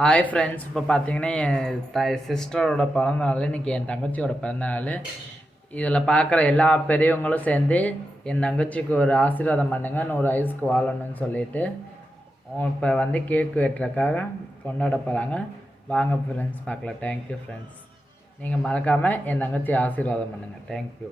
Hi friends இப்போ பார்த்தீங்கன்னா என் த சிஸ்டரோட பிறந்தநாள் இன்றைக்கி என் தங்கச்சியோட பிறந்தநாள். இதில் பார்க்குற எல்லா பெரியவங்களும் சேர்ந்து என் தங்கச்சிக்கு ஒரு ஆசீர்வாதம் பண்ணுங்க நூறு வயசுக்கு வாழணும்னு சொல்லிட்டு. இப்போ வந்து கேக் வெட்டுறதுக்காக கொண்டாட போகிறாங்க வாங்க ஃப்ரெண்ட்ஸ் பார்க்கலாம் தேங்க்யூ ஃப்ரெண்ட்ஸ் நீங்கள் மறக்காமல் என் தங்கச்சி ஆசீர்வாதம் பண்ணுங்கள் தேங்க்யூ